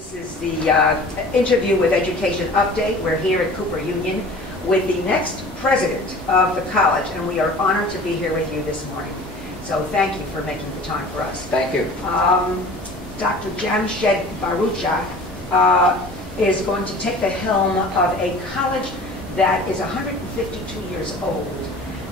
This is the interview with Education Update. We're here at Cooper Union with the next president of the college, and we are honored to be here with you this morning. So thank you for making the time for us. Thank you. Dr. Jamshed Bharucha is going to take the helm of a college that is 152 years old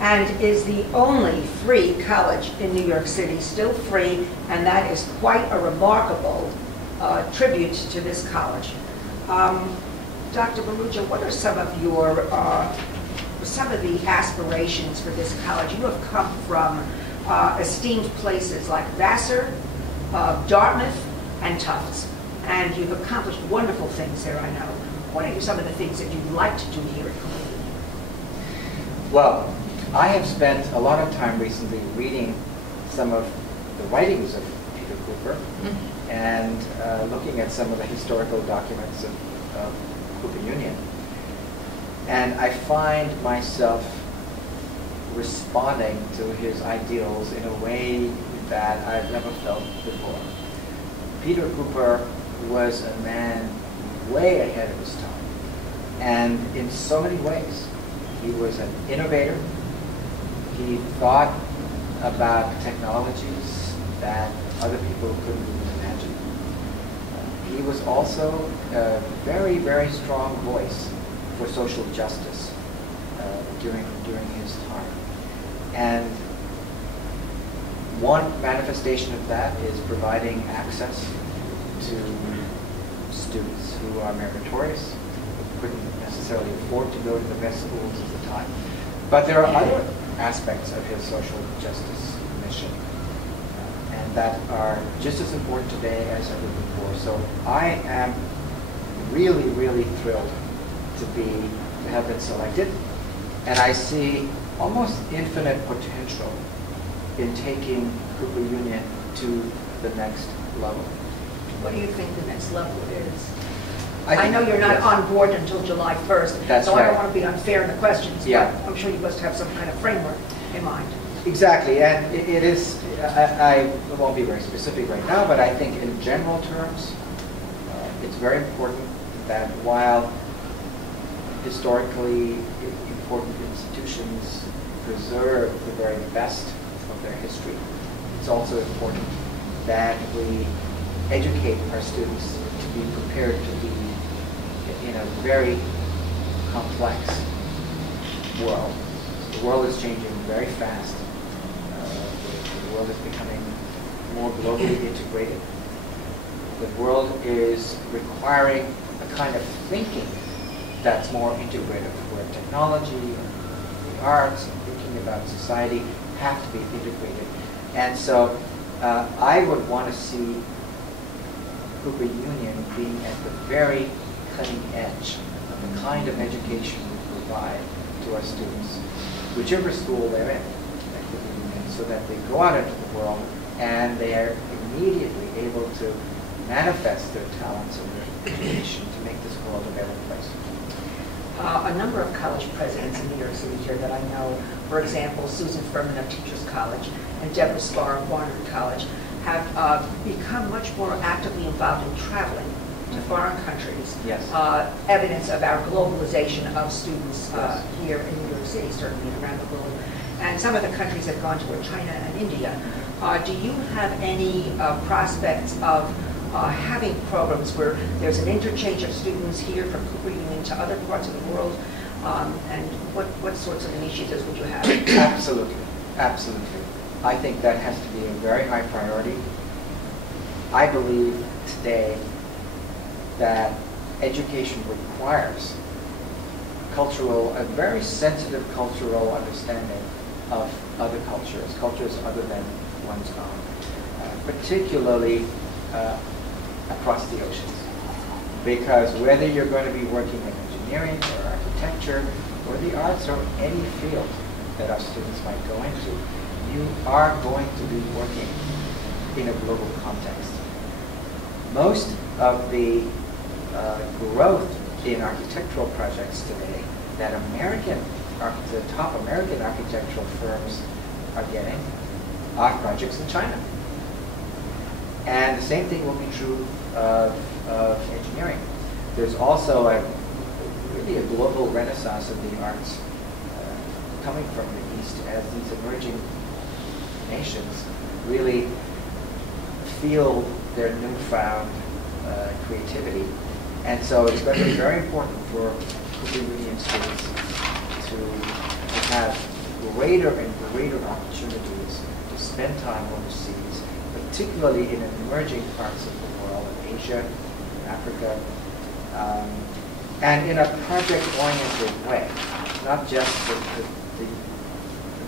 and is the only free college in New York City, still free, and that is quite a remarkable tribute to this college. Dr. Bharucha, what are some of your some of the aspirations for this college? You have come from esteemed places like Vassar, Dartmouth, and Tufts, and you've accomplished wonderful things there, I know. What are some of the things that you'd like to do here at Cooper Union? Well, I have spent a lot of time recently reading some of the writings of Peter Cooper and looking at some of the historical documents of Cooper Union. And I find myself responding to his ideals in a way that I've never felt before. Peter Cooper was a man way ahead of his time, and in so many ways. He was an innovator. He thought about technologies that other people couldn't even imagine. He was also a very, very strong voice for social justice during his time. And one manifestation of that is providing access to students who are meritorious, who couldn't necessarily afford to go to the best schools at the time. But there are other aspects of his social justice mission and that are just as important today as ever before. So I am really, really thrilled to have been selected, and I see almost infinite potential in taking Cooper Union to the next level. What do you think the next level is? I know you're not on board until July 1st, That's so right. I don't want to be unfair in the questions, Yeah. but I'm sure you must have some kind of framework in mind. Exactly, and it is, I won't be very specific right now, but I think in general terms, it's very important that while historically important institutions preserve the very best of their history, it's also important that we educate our students to be prepared to be in a very complex world. The world is changing very fast. The world is becoming more globally integrated. The world is requiring a kind of thinking that's more integrative, where technology and the arts and thinking about society have to be integrated. And so I would want to see Cooper Union being at the very cutting edge of the kind of education we provide to our students, whichever school they're in, so that they go out into the world and they are immediately able to manifest their talents and their education to make this world a better place. A number of college presidents in New York City here that I know, for example, Susan Furman of Teachers College and Deborah Spar of Barnard College, have become much more actively involved in traveling to foreign countries. Yes. Evidence of our globalization of students here in New York City, certainly around the globe. And some of the countries have gone to are China and India. Do you have any prospects of having programs where there's an interchange of students here from Cooper Union to other parts of the world? And what sorts of initiatives would you have? Absolutely, absolutely. I think that has to be a very high priority. I believe today that education requires a very sensitive cultural understanding of other cultures other than one's own, particularly across the oceans. Because whether you're going to be working in engineering or architecture or the arts or any field that our students might go into, you are going to be working in a global context. Most of the growth in architectural projects today that the top American architectural firms are getting are projects in China. And the same thing will be true of engineering. There's also really a global renaissance of the arts coming from the East as these emerging nations really feel their newfound creativity. And so it's going to be very important for Cooper Union students to have greater and greater opportunities to spend time overseas, particularly in emerging parts of the world, in Asia, Africa, and in a project-oriented way, not just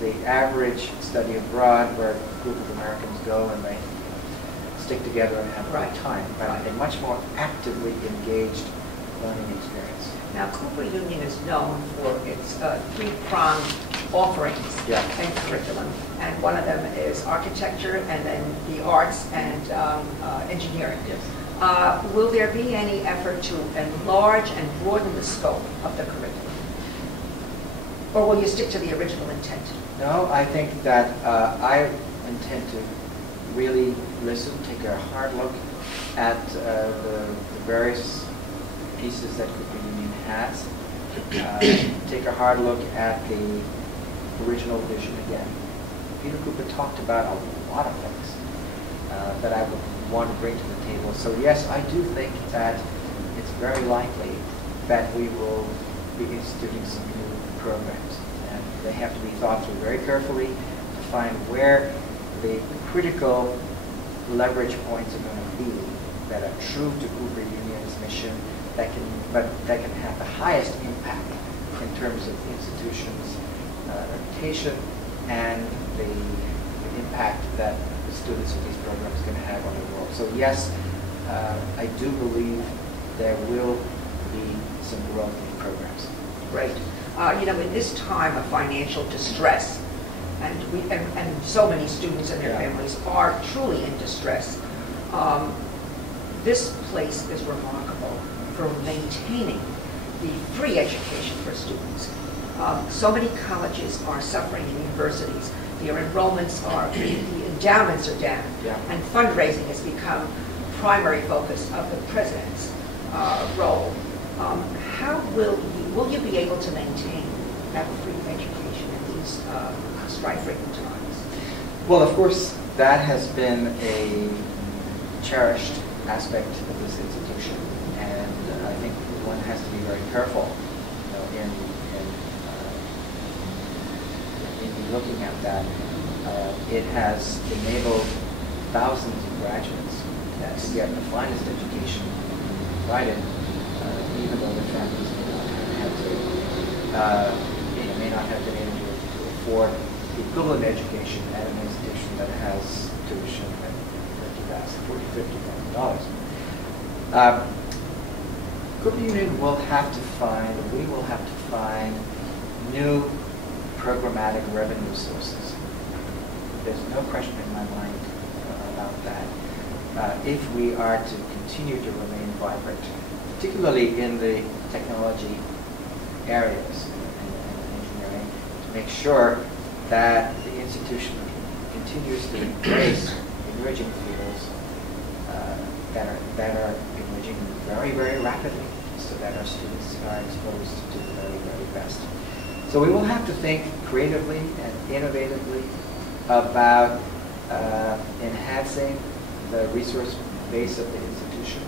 the average study abroad where a group of Americans go and they stick together and have a good time, but a much more actively engaged learning experience. Now, Cooper Union is known for its three-pronged offerings and curriculum, and one of them is architecture, and then the arts and engineering. Yes. Will there be any effort to enlarge and broaden the scope of the curriculum? Or will you stick to the original intent? No, I think that I intend to really listen, take a hard look at the various pieces that Cooper Union has, take a hard look at the original vision again. Peter Cooper talked about a lot of things that I would want to bring to the table. So yes, I do think that it's very likely that we will be instituting some new programs. And they have to be thought through very carefully to find where the critical leverage points are going to be that are true to Cooper Union's mission, that can have the highest impact in terms of the institution's reputation and the impact that the students of these programs are going to have on the world. So yes, I do believe there will be some growth in programs. Great. In this time of financial distress, and so many students and their families are truly in distress, this place is remarkable for maintaining the free education for students. So many colleges are suffering, and universities. Their enrollments are, the endowments are down, and fundraising has become primary focus of the president's role. How will you be able to maintain that free education in these strife-ridden times? Well, of course, that has been a cherished aspect of this institution, and I think one has to be very careful, in looking at that. It has enabled thousands of graduates to get the finest education provided, even though the families may not have been able to afford the equivalent education at an institution that has tuition at $50,000, Cooper Union will have to find, or we will have to find, new programmatic revenue sources. There's no question in my mind about that. If we are to continue to remain vibrant, particularly in the technology areas and engineering, to make sure that the institution continues to embrace emerging fields that are emerging very, very rapidly, so that our students are exposed to the very, very best. So we will have to think creatively and innovatively about enhancing the resource base of the institution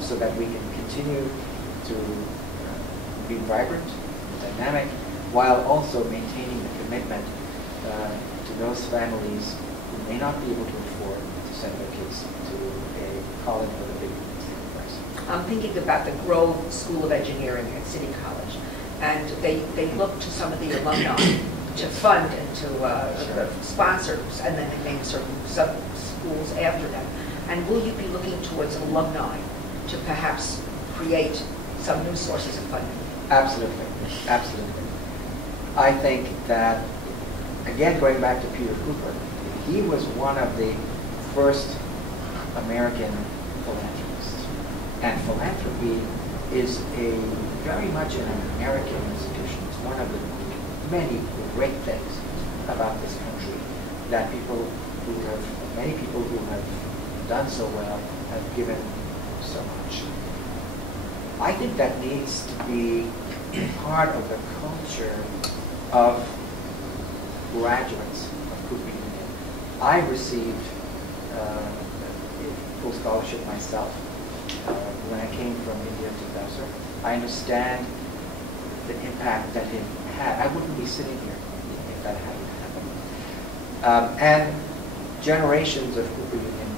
so that we can continue to be vibrant, dynamic, while also maintaining the commitment to those families who may not be able to afford to send their kids to a college with a big price. I'm thinking about the Grove School of Engineering at City College, and they look to some of the alumni to fund and to sponsor, and then they name certain sub-schools after them. And will you be looking towards alumni to perhaps create some new sources of funding? Absolutely, absolutely. I think that, again, going back to Peter Cooper, he was one of the first American philanthropists. And philanthropy is very much an American institution. It's one of the many great things about this country that many people who have done so well, have given so much. I think that needs to be part of the culture of graduates of Cooper Union. I received a full scholarship myself when I came from India to Vassar. I understand the impact that it had. I wouldn't be sitting here if that hadn't happened. And generations of Cooper Union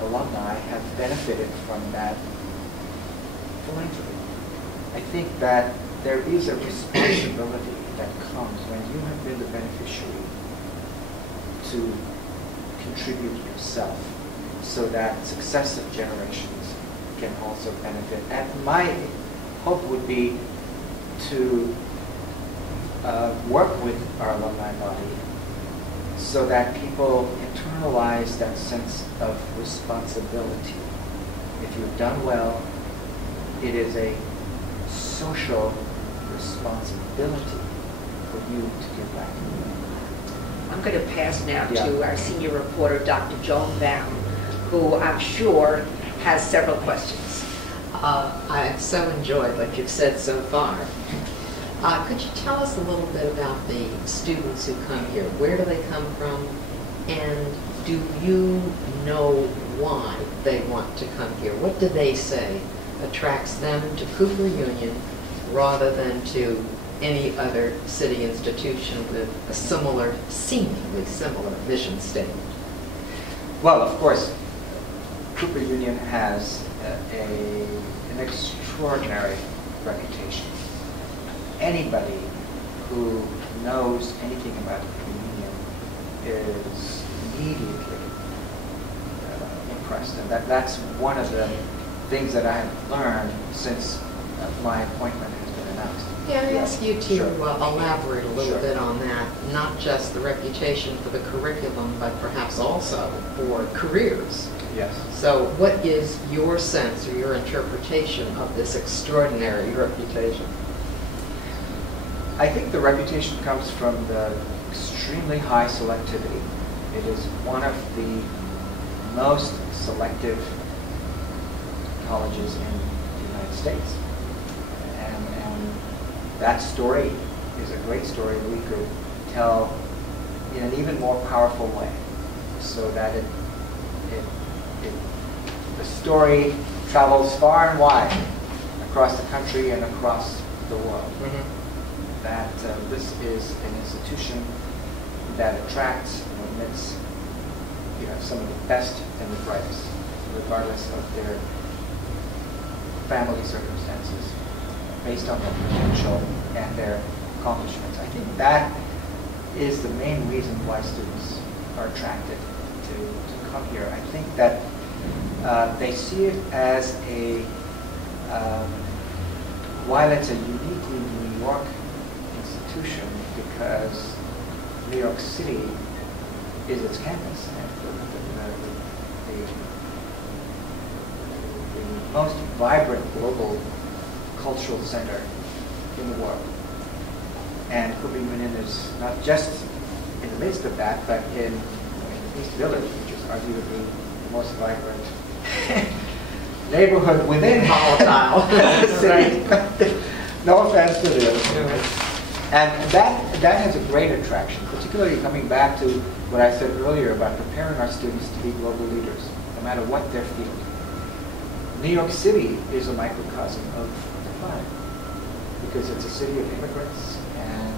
alumni have benefited from that philanthropy. I think that there is a responsibility that comes when you have been the beneficiary to contribute yourself so that successive generations can also benefit. And my hope would be to work with our alumni body so that people internalize that sense of responsibility. If you've done well, it is a social responsibility for you to give back. I'm going to pass now to our senior reporter, Dr. Joan Baum, who I'm sure has several questions. I've so enjoyed what you've said so far. Could you tell us a little bit about the students who come here? Where do they come from? And do you know why they want to come here? What do they say attracts them to Cooper Union rather than to any other city institution with a similar, seemingly similar mission statement? Well, of course, Cooper Union has an extraordinary reputation. Anybody who knows anything about Cooper Union is immediately impressed, and that's one of the things that I have learned since my appointment has been announced. Yeah, I ask you to Sure. Elaborate a little Sure. bit on that, not just the reputation for the curriculum, but perhaps also for careers. Yes. So what is your sense or your interpretation of this extraordinary reputation? I think the reputation comes from the extremely high selectivity. It is one of the most selective colleges in the United States. And that story is a great story we could tell in an even more powerful way, so that the story travels far and wide across the country and across the world. Mm-hmm. That this is an institution that attracts and admits some of the best and the brightest, regardless of their family circumstances, based on their potential and their accomplishments. I think that is the main reason why students are attracted to come here. I think that they see it as while it's a uniquely New York institution, because New York City is its campus, and the most vibrant global cultural center in the world. And Cooper Union is not just in the midst of that, but in East Village, which is arguably the most vibrant neighborhood within volatile city. No offense to them. And that has a great attraction, particularly coming back to what I said earlier about preparing our students to be global leaders, no matter what their field. New York City is a microcosm of the planet, because it's a city of immigrants and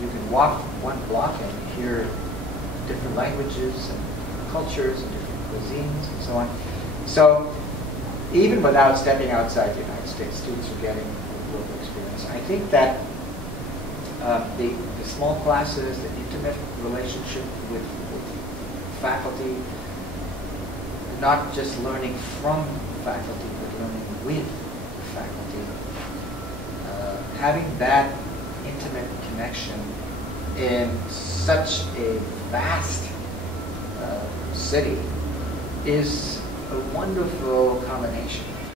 you can walk one block and hear different languages and cultures and different cuisines and so on. So even without stepping outside the United States, students are getting a global experience. I think that the small classes, the intimate relationship with faculty, not just learning from faculty, but learning with faculty, having that intimate connection in such a vast city is a wonderful combination.